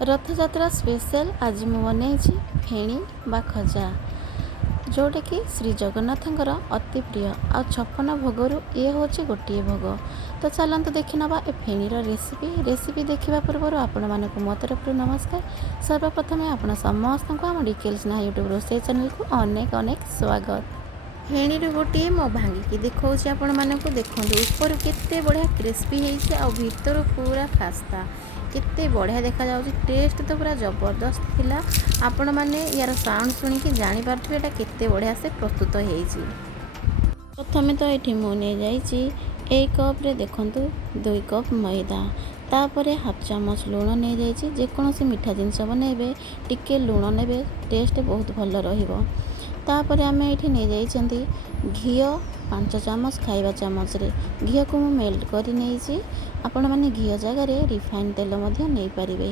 Rathyatra special आज मु बनई फेणी बा खजा जोटा कि श्री जगन्नाथंकर अति प्रिय आ 56 भोगरू ये हूँ गोटे भोग। तो चलते देखी नवा ए फेणीर रेसिपी देखा पूर्व आपण मानक मो तरफ नमस्कार। सर्वप्रथम आपण समस्त को आम डिटेल्स ना यूट्यूब रोसे चैनल को अनेक अनेक स्वागत। फेणी गोटे मो भांगिकी देखा आपण मानक देखो ऊपर केते बढ़िया क्रिस्पी होती आ भीतर पूरा खास्ता केते बढ़िया देखा जाउची। टेस्ट तो पूरा जबरदस्त थिला। आपण माने यार साउंड सुनिकी जानी पारथिबे एटा केते बढ़िया से प्रस्तुत होईची। प्रथमे तो एठी मु नै जाईची 1 कप रे देखंतु 2 कप मैदा, तापरे हाफ चामच लुण नै जाईची। जेकोसी मीठा जिनस बनेबे टिके लुण नेबे टेस्ट बहुत भल रहिबो। तापरे आमे एठी नै जाईचंती घी 5 चामच खाइबा चामच रे घी को मु मेल्ट करी नैची। आपण माने घी जगह रे रिफाइन तेल मध्य नै पारिबे।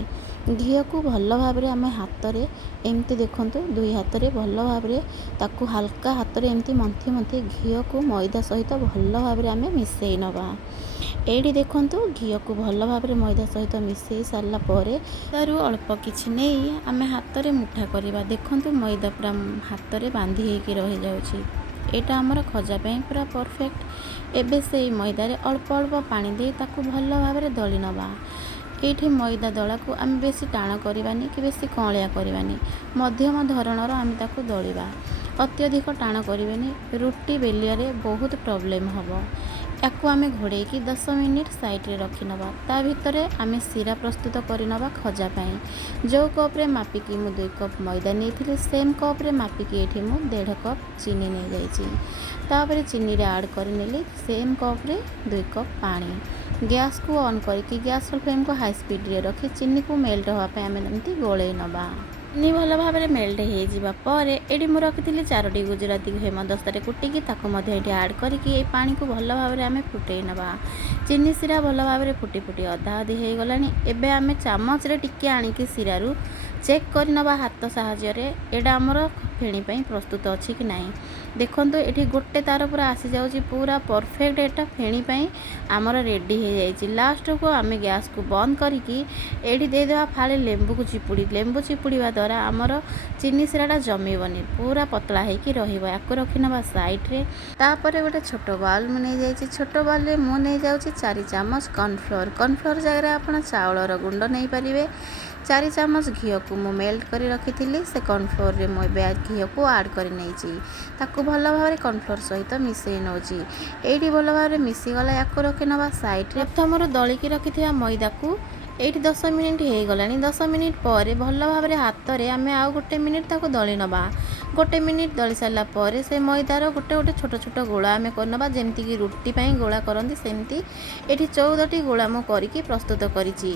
घी को भल भाव रे आमे हाथ रे एमती देखंतु दुई हाथ रे भल भाव रे ताकू हल्का हाथ रे एमती मंथी मंथी घी को मैदा सहित भल भाव रे आमे मिसेई नबा। एडी देखंतु घी को भल भाव रे मैदा सहित मिसेई सारला परे तारु अल्प किछि नै आमे हाथ रे मुठा करबा। देखंतु मैदा पूरा हाथ रे बांधी हेकी रहि जाउची। एटा हमर खजा पे पूरा परफेक्ट। एबे से मैदा रे अल्प अल्प पानी दे ताकू भल भाव रे दली नबा। एठी मैदा दला को आम बेसी टाण करवानी कि बेसी कलिया करवानी, मध्यम धरणर आम ताकू दलिबा। अत्यधिक टाण करबेनी, रुटी बेलिया रे बहुत प्रॉब्लम हबो। याकू आमे घोड़े की 10 मिनिट साइड रे रखी नबा। ता भितरे आमे सिरा प्रस्तुत करि नबा खजा पई। जो कप रे मापिकी मु 2 कप मैदा नेथिले सेम कप रे मापिकी एठी मु 1.5 कप चीनी नै जाईची। तापरे चीनी रे ऐड कर नेली सेम कप रे 2 कप पानी। गैस को ऑन करके गैस फ्लेम को हाई स्पीड रे रखी चीनी को मेल्ट होगा पे आमे एमती गोले नबा। चीनी भल भाव में मेल्ट हो जावा पर एटी मु रखी 4टी गुजराती हेमदस्तारे कुटिकी ताको मध्य एटी ऐड करके पानी को भल भाव में आमे फुटई नबा। चीनी सिरा भल भाव में फुटी फुटी अधा अधी हो गलानी। एबे आमे चामच रे टिके आनिकी सिरारू चेक कर नबा हाथ साहाय्य रे एडा हमर फेणी पई प्रस्तुत अछि कि नाही। देखंतु एठी गोटे तार पूरा आसी जाउची पूरा परफेक्ट। एटा फेणी पई हमर रेडी हो जाइची। लास्ट को आमे गैस को बंद करिकी एठी दे देबा फाळे लेंबू चिपुड़ीवा द्वारा हमर चीनी सिराटा जमीबनी पूरा पतला हेकी रहिबो। याको रखि नबा साइड रे। तापरे गोटे छोट बाउल मु नै जाइची। छोट बाउल रे मु नै जाउची 4 चामच कॉर्नफ्लोर जगह रे आपण चावलर गुंड नै परिबे। 4 चामच घी को मु मेल्ट करी रखी से कॉर्नफ्लोर रे मु घी को ऐड करी नैची। ताकू भल भाव में कॉर्नफ्लोर सहित मिसई नौची। एठी भल भाव में मिसी गला। याको रखि नबा साइड रे। प्रथम दलिकी रखिथिबा मैदा को एठी 10 मिनिट हो गलानी। 10 मिनिट पर भल भाव में हाथ रे आमे आउ गोटे मिनिट ताको दली नबा। गोटे मिनिट दली सारा पर से मैदार गोटे गोटे छोट छोट गोला आमे करनबा। जेमती कि रुटी पई गोला करंती सेमती एठी 14टी गोला मु करिकी प्रस्तुत करिची।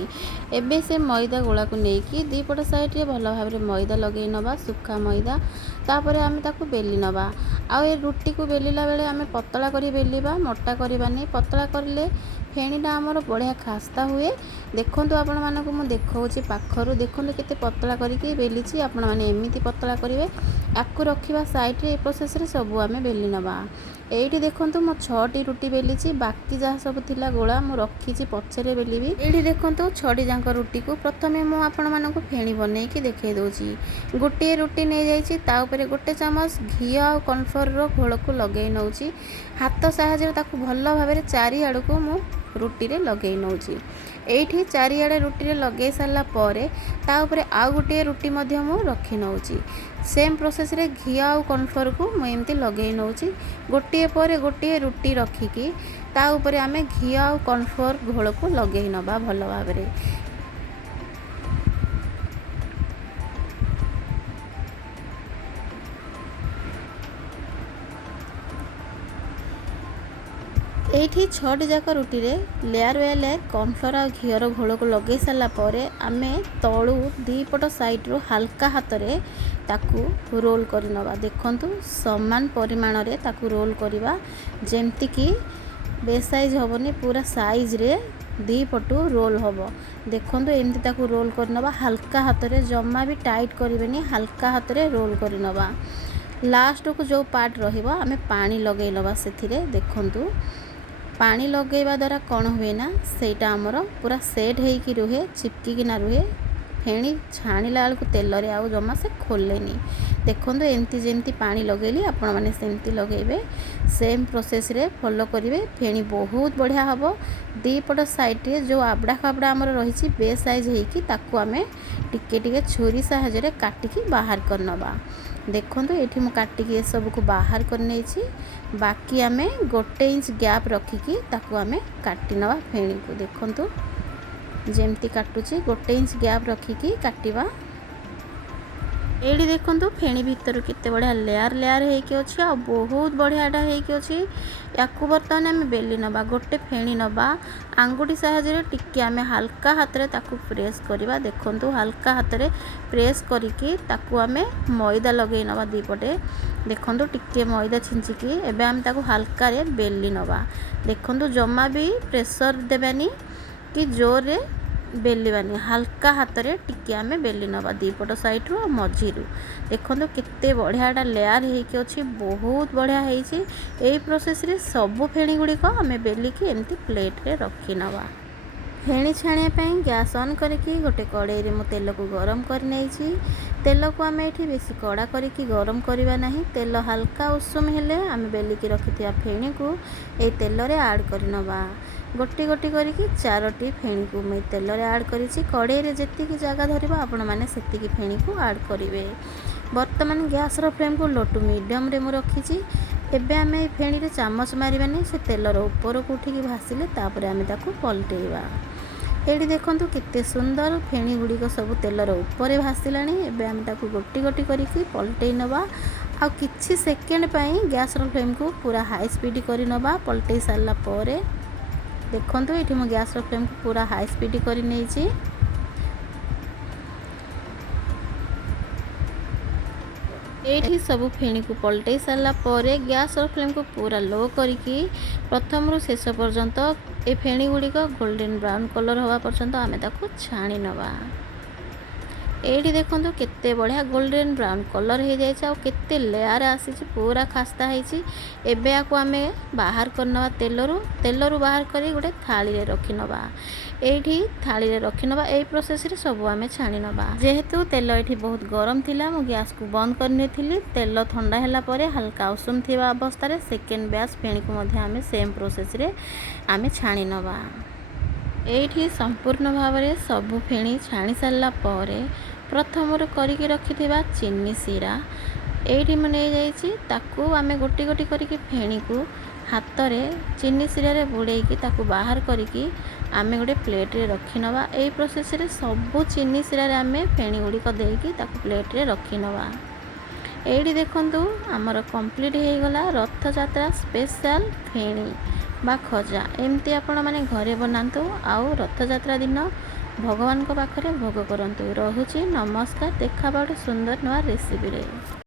एबे से मैदा गोला को नेकी दी पट साइड रे भल भाव में मैदा लगेई नबा सुखा मैदा। तापरे आमे ताकू बेली नबा। आ ए रुटी को बेलिला बेले आमे पतला करी बेलिबा, मोटा करबानी। पतला करले फेणीटा आमर बढ़िया खास्ता हुए। देखंतु आपण मानकु मु देखौची पाखरु देखंतु केते पतला करिकी बेलिची। आपण माने एमिति पतला करिवे। याकू रखिबा साइड रे ए प्रोसेस रे सब आमे बेली नबा। एठी देखंतु मु 6टी रुटी बेलिची। बाकी जहा सब थिला गोला मु रखीची पछरे बेलिबी। एठी देखंतु 6टी जांक रुटी को प्रथमे मु आपण मानकु फेणी बनै की देखाई दोची। गोटे रुटी नै जाईची ता ऊपर गोटे चामच घी आ कॉर्नफ्लोर रो घोल को लगेई नौची। हाथ साहाय्य ताकू भल भाव में चारि आड़ को मु रुटी रे लगेई नौची। एठी चारिआडे रुटी रे लगेई सारला परे ता ऊपर आउ गोटे रुटी मध्य मु रखी नौची। सेम प्रोसेस रे घी आ कॉर्नफ्लोर को मु एमती लगेई नौची। गोटे पर गोटे रुटी रखिकी ता ऊपर आमे घी आ कॉर्नफ्लोर घोल को लगेई नबा भल भाव में। एठी 6टी जाक रुटी रे लेयर बाय लेयर कॉर्नफ्लोर आ घीर घोल को लगे सारा परे आमे तळू दी पट साइड रो हल्का हाथ रे ताकू रोल करि नबा। देखंतु समान परिमाण रे ताकू रोल करिबा जेमति कि बेसाइज होबनी पूरा साइज रे दी पटू रोल होबो। देखंतु एमति ताकू रोल करि नबा हल्का हाथ रे, जम्मा भी टाइट करिवेनी, हल्का हाथ रे रोल करि नबा। लास्ट को जो पार्ट रहिबा आमे पानी लगेई नबा सेथिरे। देखंतु पानी लगेଇବା द्वारा कौन हुए ना सेटा आमर पूरा सेट होइकी रुहे, चिपकी ना रुहे। फेणी छाणिला बेलू तेल रे आउ जमा से खोलेनी। देखो एमती जमती पानी लगेली आपण मैंने सेमती लगेबे। सेम प्रोसेस रे फॉलो करेंगे। फेणी बहुत बढ़िया हम। दीपट साइड्रे जो आबड़ा खाबड़ा आमर रही बे साइज होगी ताकू आम टिके छुरी साहाय्य काटिकी बाहर करनवा। देखो ये मुझे काटिकी सब को बाहर कर नहीं। बाकी आम 1 इंच गैप रखिकी ताकू आम काटिनवा फेणी को। देखो जमती काटुची 1 इंच गैप रखिकी काटिबा। एडी देखो फेणी भितर केते बढ़िया लेयर लेयर होके अच्छी आ बहुत बढ़ियाटा होके अच्छी। या बर्तमान आम बेली नवा। गोटे फेणी नवा आंगुठी साहाय्य टिके आम हल्का हाथ रे ताकू प्रेस करवा। देखो हल्का हाथ रे प्रेस करिकी ताकू आम मैदा लगे नवा दीपटे। देखो टिके मैदा छिंचिकी एबे आम ताकू हल्का रे बेली नवा। देखो जमा भी प्रेशर देबानी कि जोर रे बेलिबानी। हल्का हाथ रे टिके आम बेली नवा दीपट साइड रू मझी रू। देखो केते बढ़ियाटा लेयर होके अच्छी बहुत बढ़िया होइछि। एई प्रोसेस रे सब फेणी गुड़िक आम बेलिकी एमती प्लेट रे रखी नवा। फेणी छाणिया गैस ऑन करके गोटे कड़ाई रे मु तेल को गरम कर नहीं। तेल को आम ये बेसी कड़ा करके गरम करवा नहीं। तेल हल्का उषुम हेले आम बेलिकी रखिथिया फेणी को ए तेल रे ऐड कर नवा। गोटी गोटी करके 4टी फेणी को मैं तेल रे ऐड करिछि। कड़ाई रे जेतिकी जगह धरिबा आपण माने सेतिकी फेणी को ऐड करिवे। वर्तमान गैस रो फ्लेम को लो टू मीडियम रे मु रखिछि। एबे आम ए फेणी रे चामच मारिबानी। से तेल रो ऊपर को उठिकी भासिले तापर आम ताकू पलटेइबा। एडी देखो केते सुंदर फेणी गुड़िक सब तेलर ऊपर भासिलानी। एबे आम ताकू गोटी गोटी करके पलटई नवा। आ किछि सेकेंड पई गैस रो फ्लेम को पूरा हाई स्पीड करी नवा। पलटई सारला परे देखो ये मो गैस रो फ्लेम को पूरा हाई स्पीड करी नैछि। एठी सब फेणी को पलटई सारला परे गैस रो फ्लेम को पूरा लो करिकी प्रथम रु शेष पर्यंत ए फेणी गुड़िक गोल्डन ब्राउन कलर हवा पर्यंत आम ताकू छाणी नवा। एठी देखो केते बढ़िया गोल्डन ब्राउन कलर हो जाए आ केते लेयर आसी पूरा खास्ता होइछि। एबे आकु आमे बाहर करनवा तेलरू बाहर करी गोटे थाली रे रखी नवा। एठी थाली रे रखी नवा। एई प्रोसेस रे सब आमे छाणी नवा। जेहेतु तेल एठी बहुत गरम थिला मु गैस को बंद करने थिली। तेल ठंडा हैला परे हल्का उषुम थिबा अवस्था रे सेकेंड बैच फेणी को मध्ये आमे सेम प्रोसेस रे आमे छाणी नवा। एठी संपूर्ण भाव में सबु फेणी छाणी सारला परे प्रथम करके रखिथिबा चीनी सीरा एठी मने जाइछि। ताकू आमे गोटी गोटी करके फेणी को हाथ रे चीनी सीरा रे बुड़ेकी ताकू बाहर करके आमे गोटे प्लेट रे रखी नवा। एई प्रोसेस रे सबु चीनी सीरा रे आमे फेणी गुड़ी को देकी ताकू प्लेट रे रखी नवा। एठी देखंतु आमर कंप्लीट हो गला रथ यात्रा स्पेशल फेणी बा खजा। एमती आपण माने घरे बनातु आउ रथ यात्रा दिन भगवान को पाखरे भोग करंतु। रहुछि नमस्कार। देखा गोटे सुंदर नवा रेसिपी रे।